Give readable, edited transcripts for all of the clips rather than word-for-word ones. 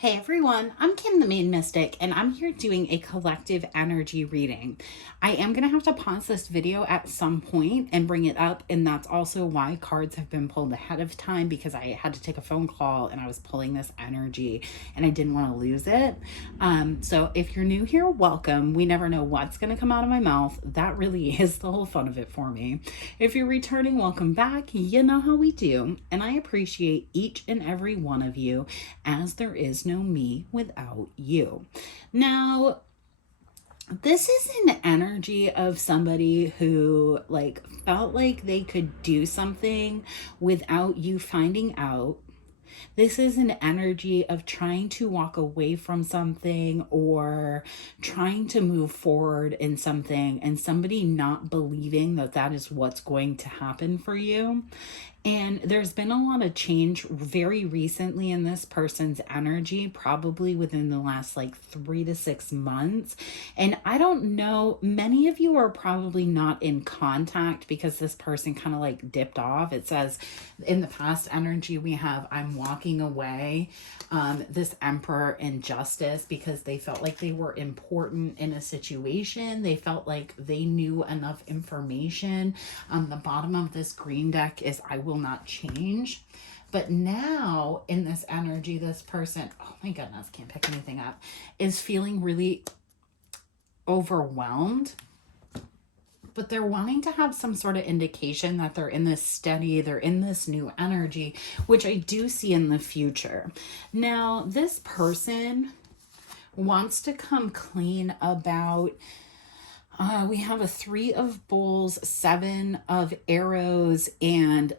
Hey everyone, I'm Kim the Maine Mystic, and I'm here doing a collective energy reading. I am going to have to pause this video at some point and bring it up, and that's also why cards have been pulled ahead of time, because I had to take a phone call and I was pulling this energy and I didn't want to lose it. So if you're new here, welcome. We never know what's going to come out of my mouth. That really is the whole fun of it for me. If you're returning, welcome back. You know how we do, and I appreciate each and every one of you, as there is no me without you. Now, this is an energy of somebody who felt like they could do something without you finding out. This is an energy of trying to walk away from something or trying to move forward in something, and somebody not believing that that is what's going to happen for you. And there's been a lot of change very recently in this person's energy, probably within the last 3 to 6 months. And I don't know, many of you are probably not in contact because this person kind of dipped off. It says in the past energy we have, I'm walking away, this Emperor and Justice, because they felt like they were important in a situation. They felt like they knew enough information. The bottom of this green deck is I will not change. But now in this energy, this person, oh my goodness, can't pick anything up, is feeling really overwhelmed. But they're wanting to have some sort of indication that they're in this steady, they're in this new energy, which I do see in the future. Now, this person wants to come clean about, we have a 3 of Bowls, 7 of Arrows, and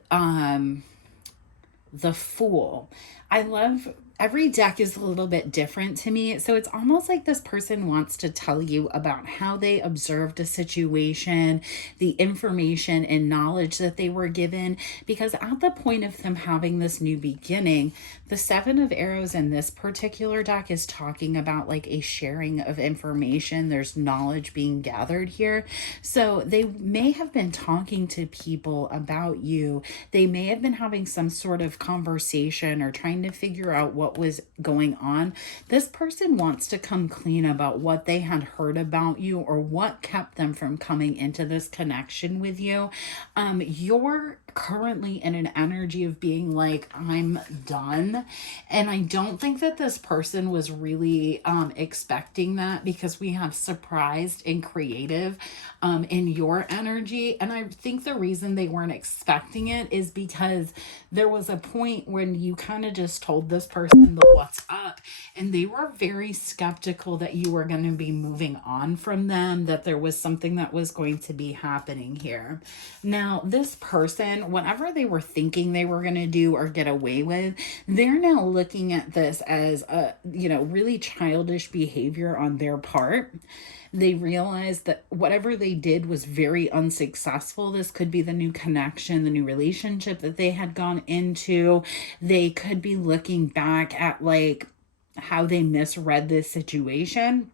the Fool. I love, every deck is a little bit different to me. So it's almost like this person wants to tell you about how they observed a situation, the information and knowledge that they were given, because at the point of them having this new beginning, the 7 of Arrows in this particular deck is talking about a sharing of information. There's knowledge being gathered here. So they may have been talking to people about you. They may have been having some sort of conversation or trying to figure out what was going on. This person wants to come clean about what they had heard about you or what kept them from coming into this connection with you. You're currently in an energy of being I'm done. And I don't think that this person was really expecting that, because we have surprised and creative in your energy. And I think the reason they weren't expecting it is because there was a point when you kind of just told this person the what's up, and they were very skeptical that you were going to be moving on from them, that there was something that was going to be happening here. Now, this person, whatever they were thinking they were going to do or get away with, they're now looking at this as a, really childish behavior on their part. They realized that whatever they did was very unsuccessful. This could be the new connection, the new relationship that they had gone into. They could be looking back at how they misread this situation.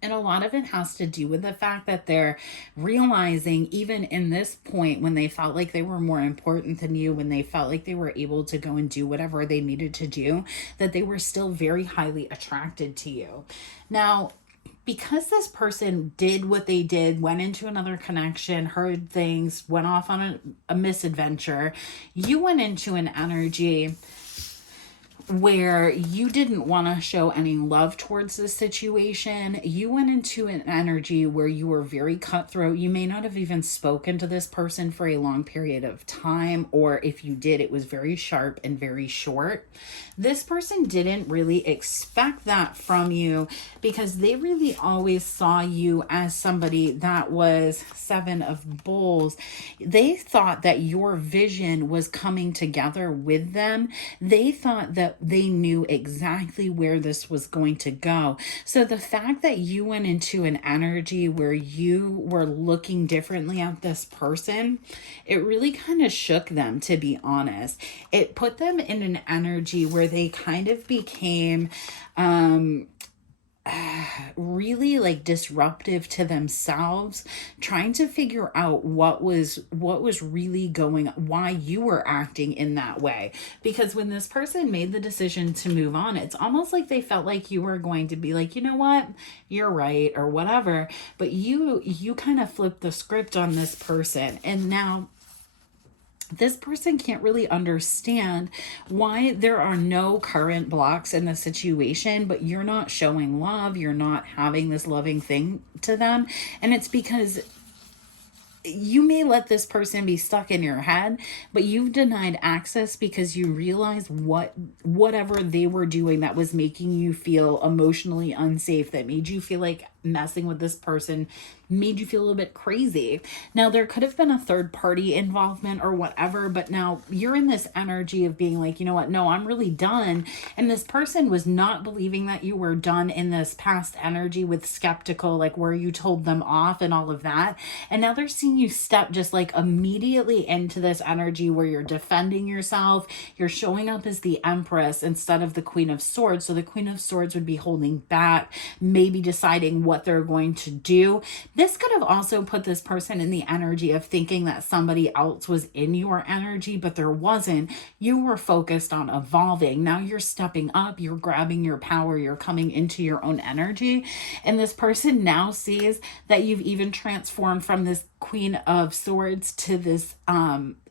And a lot of it has to do with the fact that they're realizing, even in this point, when they felt like they were more important than you, when they felt like they were able to go and do whatever they needed to do, that they were still very highly attracted to you. Now, because this person did what they did, went into another connection, heard things, went off on a misadventure, you went into an energy where you didn't want to show any love towards the situation. You went into an energy where you were very cutthroat. You may not have even spoken to this person for a long period of time, or if you did, it was very sharp and very short. This person didn't really expect that from you, because they really always saw you as somebody that was 7 of Bowls. They thought that your vision was coming together with them. They thought that they knew exactly where this was going to go. So the fact that you went into an energy where you were looking differently at this person, it really kind of shook them, to be honest. It put them in an energy where they kind of became really like disruptive to themselves, trying to figure out what was really going, why you were acting in that way. Because when this person made the decision to move on, it's almost like they felt like you were going to be like, you know what, you're right, or whatever. But you kind of flipped the script on this person, and now this person can't really understand why there are no current blocks in the situation, but you're not showing love. You're not having this loving thing to them. And it's because you may let this person be stuck in your head, but you've denied access because you realize whatever they were doing that was making you feel emotionally unsafe, that made you feel like messing with this person made you feel a little bit crazy. Now, there could have been a third party involvement or whatever, but now you're in this energy of being like, you know what, no, I'm really done. And this person was not believing that you were done in this past energy with skeptical, like where you told them off and all of that. And now they're seeing you step just like immediately into this energy where you're defending yourself. You're showing up as the Empress instead of the Queen of Swords. So the Queen of Swords would be holding back, maybe deciding what they're going to do. This could have also put this person in the energy of thinking that somebody else was in your energy, but there wasn't. You were focused on evolving. Now you're stepping up, you're grabbing your power, you're coming into your own energy. And this person now sees that you've even transformed from this Queen of Swords to this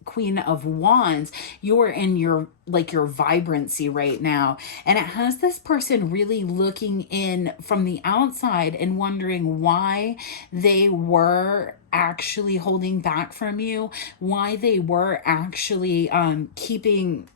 Queen of Wands. You're in your vibrancy right now, and it has this person really looking in from the outside and wondering why they were actually holding back from you, why they were actually keeping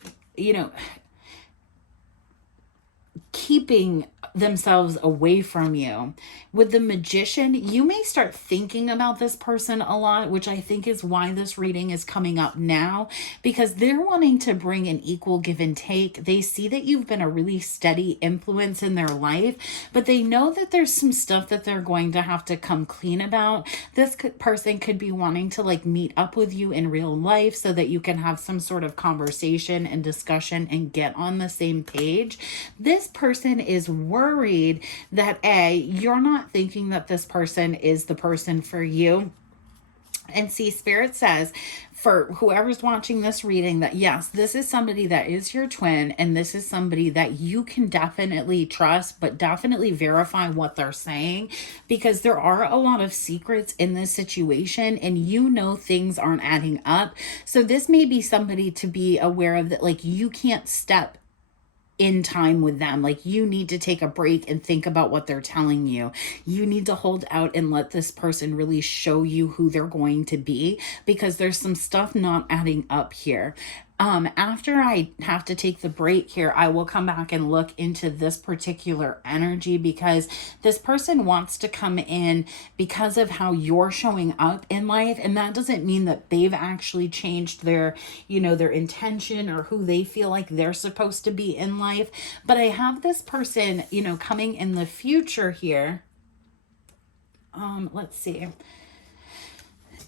themselves away from you. With the Magician, you may start thinking about this person a lot, which I think is why this reading is coming up now, because they're wanting to bring an equal give and take. They see that you've been a really steady influence in their life, but they know that there's some stuff that they're going to have to come clean about. This person could be wanting to like meet up with you in real life so that you can have some sort of conversation and discussion and get on the same page. This person is worried that you're not thinking that this person is the person for you. And see, Spirit says for whoever's watching this reading that yes, this is somebody that is your twin, and this is somebody that you can definitely trust, but definitely verify what they're saying, because there are a lot of secrets in this situation and you know things aren't adding up. So this may be somebody to be aware of, that like you can't step in time with them. Like you need to take a break and think about what they're telling you. You need to hold out and let this person really show you who they're going to be, because there's some stuff not adding up here. After I have to take the break here, I will come back and look into this particular energy, because this person wants to come in because of how you're showing up in life. And that doesn't mean that they've actually changed their intention or who they feel like they're supposed to be in life. But I have this person, coming in the future here. Let's see.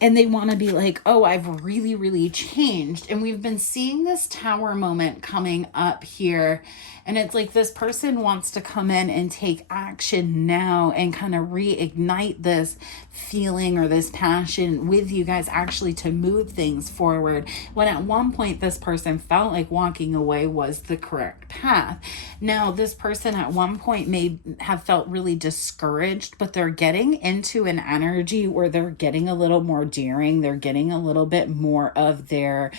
And they want to be like, oh, I've really, really changed. And we've been seeing this Tower moment coming up here. And it's like this person wants to come in and take action now and kind of reignite this feeling or this passion with you guys, actually to move things forward. When at one point this person felt like walking away was the correct path. Now, this person at one point may have felt really discouraged, but they're getting into an energy where they're getting a little more daring. They're getting a little bit more of their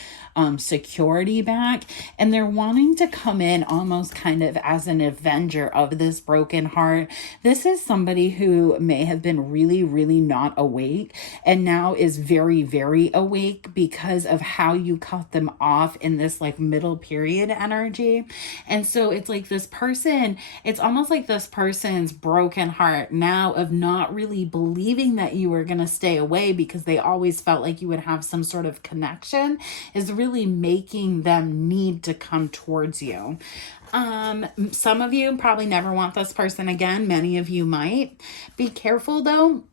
security back, and they're wanting to come in almost kind of as an avenger of this broken heart. This is somebody who may have been really, really not awake, and now is very, very awake because of how you cut them off in this like middle period energy. And so it's like this person, it's almost like this person's broken heart now of not really believing that you were going to stay away, because they always felt like you would have some sort of connection, is really making them need to come towards you. Some of you probably never want this person again. Many of you might. Be careful though.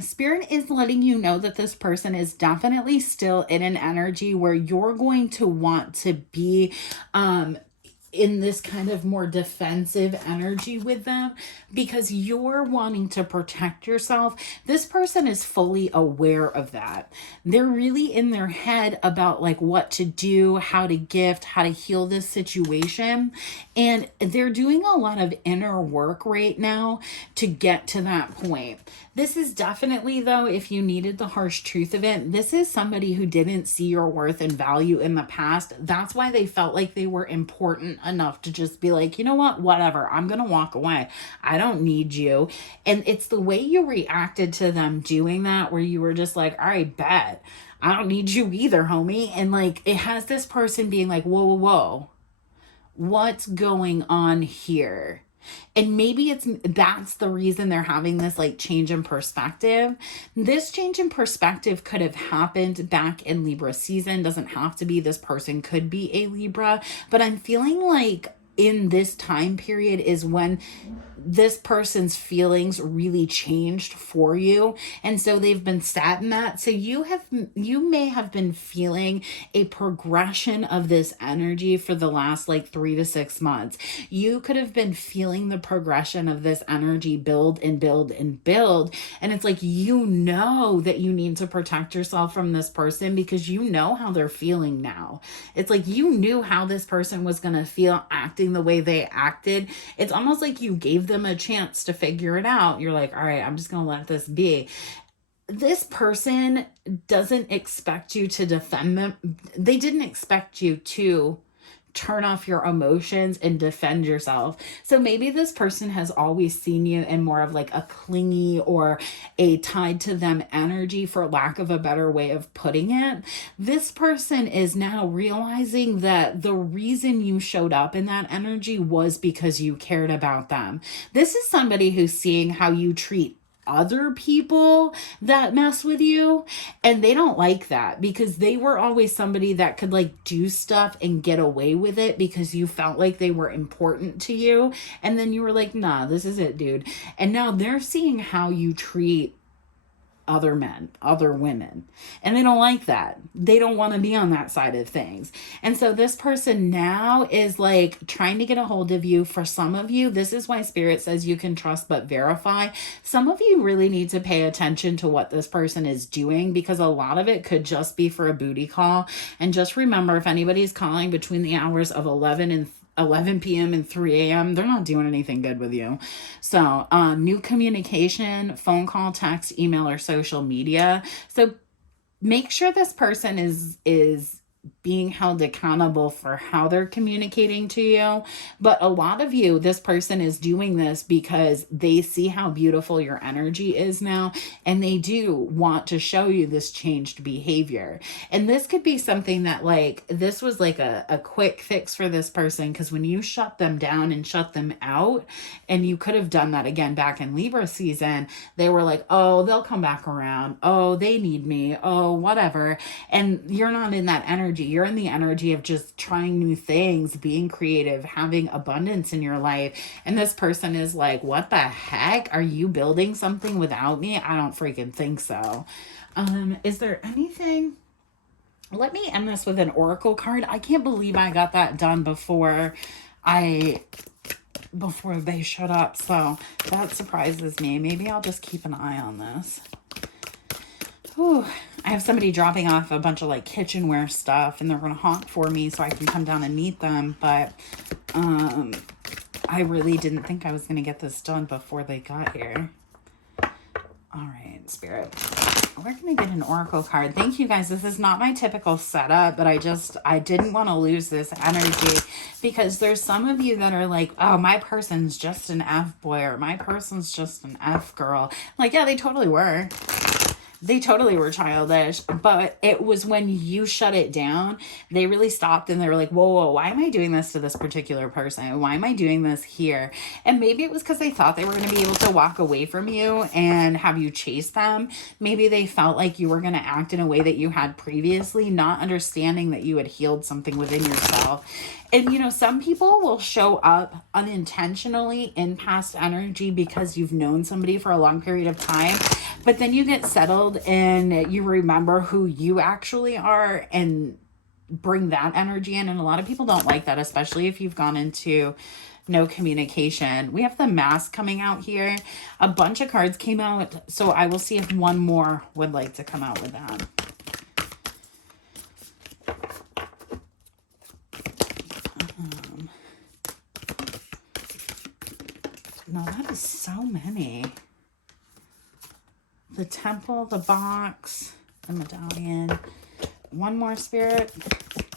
Spirit is letting you know that this person is definitely still in an energy where you're going to want to be in this kind of more defensive energy with them because you're wanting to protect yourself. This person is fully aware of that. They're really in their head about like what to do, how to gift, how to heal this situation. And they're doing a lot of inner work right now to get to that point. This is definitely, though, if you needed the harsh truth of it, this is somebody who didn't see your worth and value in the past. That's why they felt like they were important enough to just be like, you know what, whatever, I'm going to walk away. I don't need you. And it's the way you reacted to them doing that where you were just like, all right, bet. I don't need you either, homie. And like, it has this person being like, whoa, whoa, whoa. What's going on here? And maybe that's the reason they're having this like change in perspective. This change in perspective could have happened back in Libra season. Doesn't have to be. This person could be a Libra, but I'm feeling like in this time period is when this person's feelings really changed for you, and so they've been sat in that. So you may have been feeling a progression of this energy for the last like 3 to 6 months. You could have been feeling the progression of this energy build and build and build, and it's like you know that you need to protect yourself from this person because you know how they're feeling now. It's like you knew how this person was going to feel acting the way they acted. It's almost like you gave them a chance to figure it out. You're like, all right, I'm just going to let this be. This person doesn't expect you to defend them. They didn't expect you to turn off your emotions and defend yourself. So maybe this person has always seen you in more of like a clingy or a tied to them energy, for lack of a better way of putting it. This person is now realizing that the reason you showed up in that energy was because you cared about them. This is somebody who's seeing how you treat other people that mess with you, and they don't like that because they were always somebody that could like do stuff and get away with it because you felt like they were important to you, and then you were like, nah, this is it, dude. And now they're seeing how you treat other men, other women, and they don't like that. They don't want to be on that side of things. And so this person now is like trying to get a hold of you. For some of you, this is why Spirit says you can trust but verify. Some of you really need to pay attention to what this person is doing because a lot of it could just be for a booty call. And just remember, if anybody's calling between the hours of 11 p.m. and 3 a.m., they're not doing anything good with you. So new communication, phone call, text, email, or social media. So make sure this person is being held accountable for how they're communicating to you. But a lot of you, this person is doing this because they see how beautiful your energy is now, and they do want to show you this changed behavior. And this could be something that like, this was like a quick fix for this person, because when you shut them down and shut them out, and you could have done that again back in Libra season, they were like, oh, they'll come back around. Oh, they need me. Oh, whatever. And you're not in that energy. You're in the energy of just trying new things, being creative, having abundance in your life. And this person is like, what the heck? Are you building something without me? I don't freaking think so. Is there anything? Let me end this with an oracle card. I can't believe I got that done before they showed up. So that surprises me. Maybe I'll just keep an eye on this. Whew. I have somebody dropping off a bunch of like kitchenware stuff, and they're going to honk for me so I can come down and meet them. But I really didn't think I was going to get this done before they got here. All right, Spirit. We're going to get an oracle card. Thank you, guys. This is not my typical setup, but I didn't want to lose this energy, because there's some of you that are like, oh, my person's just an F boy, or my person's just an F girl. Like, yeah, they totally were. They totally were childish, but it was when you shut it down, they really stopped and they were like, whoa, why am I doing this to this particular person? Why am I doing this here? And maybe it was because they thought they were going to be able to walk away from you and have you chase them. Maybe they felt like you were going to act in a way that you had previously, not understanding that you had healed something within yourself. And, you know, some people will show up unintentionally in past energy because you've known somebody for a long period of time, but then you get settled and you remember who you actually are, and bring that energy in. And a lot of people don't like that, especially if you've gone into no communication. We have the Mask coming out here. A bunch of cards came out, so I will see if one more would like to come out with that. No, that is so many. The Temple, the Box, the Medallion. One more, Spirit.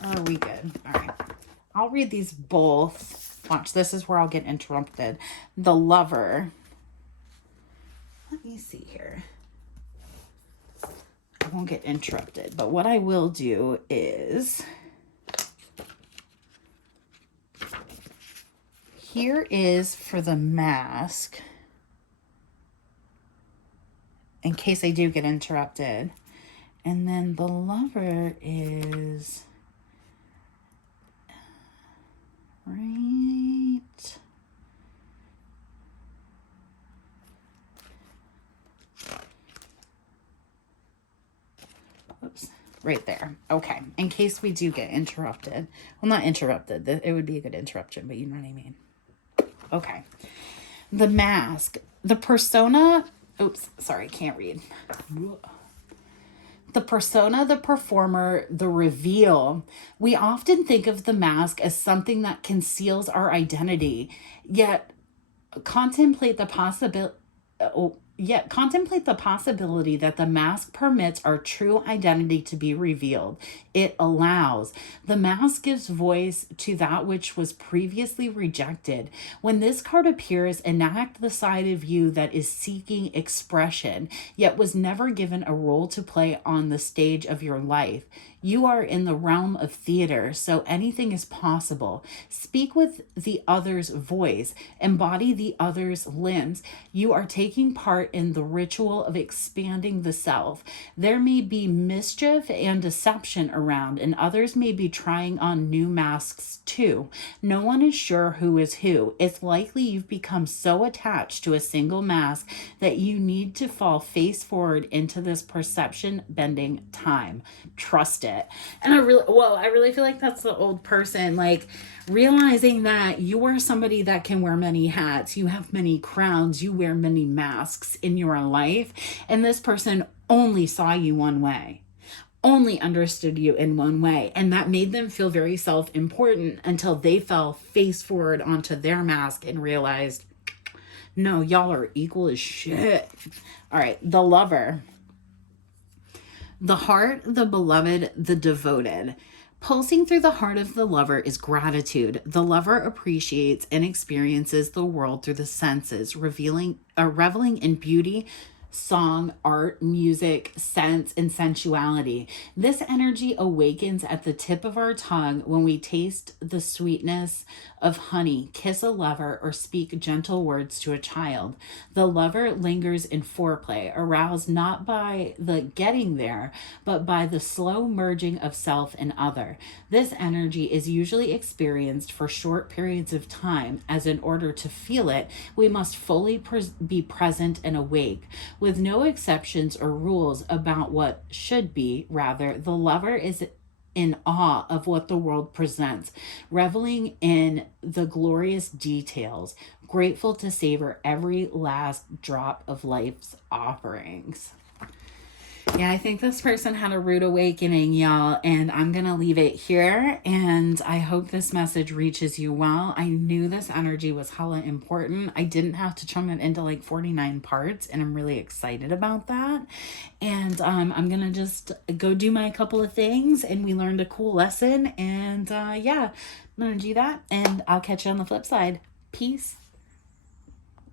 Or are we good? All right. I'll read these both. Watch, this is where I'll get interrupted. The Lover. Let me see here. I won't get interrupted, but what I will do is... Here is for the Mask, in case I do get interrupted. And then the Lover is right. Oops. Right there. Okay. In case we do get interrupted. Well, not interrupted. It would be a good interruption, but you know what I mean. Okay. The Mask. The persona. Oops. Sorry. Can't read. The persona, the performer, the reveal. We often think of the mask as something that conceals our identity, yet contemplate the possibility that the mask permits our true identity to be revealed. It allows. The mask gives voice to that which was previously rejected. When this card appears, enact the side of you that is seeking expression, yet was never given a role to play on the stage of your life. You are in the realm of theater, so anything is possible. Speak with the other's voice. Embody the other's limbs. You are taking part in the ritual of expanding the self. There may be mischief and deception around, and others may be trying on new masks too. No one is sure who is who. It's likely you've become so attached to a single mask that you need to fall face forward into this perception-bending time. Trust it. And I really feel like that's the old person, like realizing that you are somebody that can wear many hats, you have many crowns, you wear many masks in your life, and this person only saw you one way, only understood you in one way, and that made them feel very self-important until they fell face forward onto their mask and realized, no, y'all are equal as shit. All right, the Lover. The heart, the beloved, the devoted. Pulsing through the heart of the Lover is gratitude. The Lover appreciates and experiences the world through the senses, reveling, reveling in beauty, song, art, music, sense, and sensuality. This energy awakens at the tip of our tongue when we taste the sweetness of honey, kiss a lover, or speak gentle words to a child. The Lover lingers in foreplay, aroused not by the getting there, but by the slow merging of self and other. This energy is usually experienced for short periods of time, as in order to feel it, we must fully be present and awake. With no exceptions or rules about what should be, rather, the Lover is in awe of what the world presents, reveling in the glorious details, grateful to savor every last drop of life's offerings. Yeah, I think this person had a rude awakening, y'all, and I'm going to leave it here, and I hope this message reaches you well. I knew this energy was hella important. I didn't have to chunk it into like 49 parts, and I'm really excited about that. And I'm going to just go do my couple of things, and we learned a cool lesson, and yeah, I'm going to do that, and I'll catch you on the flip side. Peace.